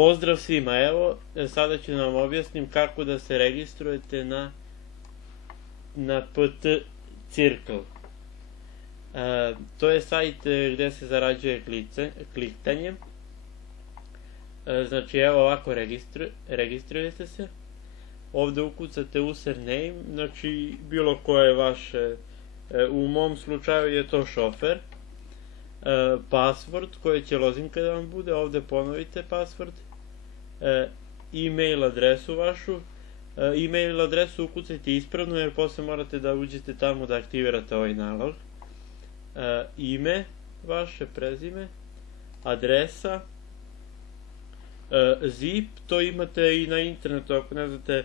Pozdrav svima, evo, sada ću vam objasnim kako da se registrujete na PT Circle. To je sajt gde se zarađuje kliktanjem. Znači, evo ovako registrujete se. Ovde ukucate username, znači bilo koje vaše, u mom slučaju je to šofer. Password koje će lozinka da vam bude, ovde ponovite password. E-mail adresu vašu. E-mail adresu ukucajte ispravno jer posle morate da uđete tamo da aktivirate ovaj nalog. Ime vaše, prezime, adresa, zip, to imate i na internetu ako ne znate.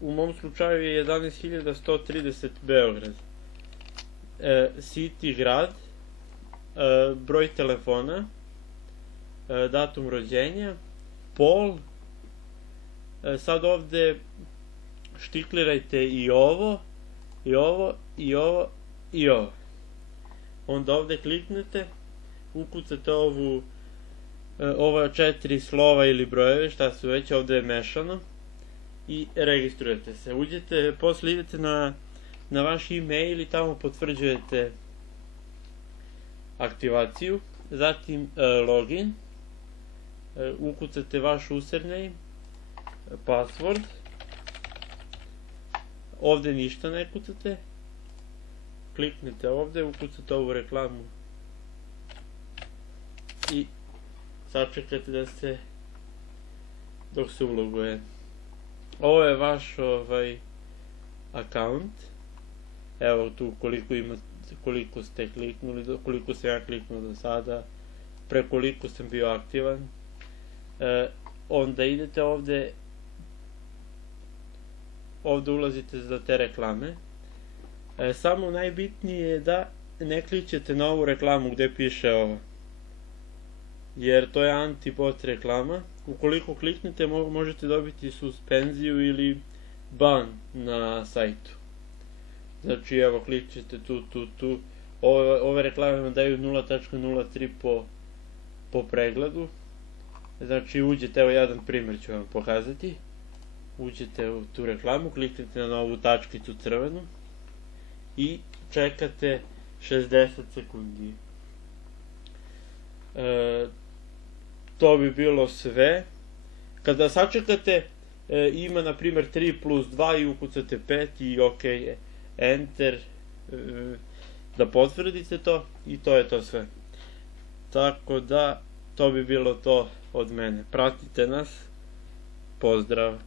U mom slučaju je 11.130 Beograd. City, grad, broj telefona, datum rođenja, pol. Sad ovde štiklirajte i ovo, i ovo, i ovo, i ovo. Onda ovde kliknete, ukucate ova 4 slova ili brojeve, šta su već, ovde je mešano, i registrujete se. Uđete, posle idete na vaš e-mail i tamo potvrđujete aktivaciju, zatim login, ukucate vaš username, password, ovde ništa ne kucate, kliknete ovde, ukucate ovu reklamu i sačekate dok se uloguje. Ovo je vaš account, evo tu koliko ste kliknuli, koliko sam ja kliknuo do sada, pre koliko sam bio aktivan. Onda idete ovde ulazite za te reklame. Samo najbitnije je da ne klikćete na ovu reklamu gde piše ovo, jer to je anti-bot reklama. Ukoliko kliknete možete dobiti suspenziju ili ban na sajtu. Znači evo klikćete tu. Ove reklame vam daju 0.03 po pregledu. Znači uđete, evo jedan primjer ću vam pokazati. Uđete u tu reklamu, kliknete na ovu tačkicu crvenu i čekate 60 sekundi. To bi bilo sve. Kada sačekate, ima na primjer 3 plus 2 i ukucate 5 i ok, enter, da potvrdite to i to je to sve. Tako da, to bi bilo to od mene. Pratite nas. Pozdrav.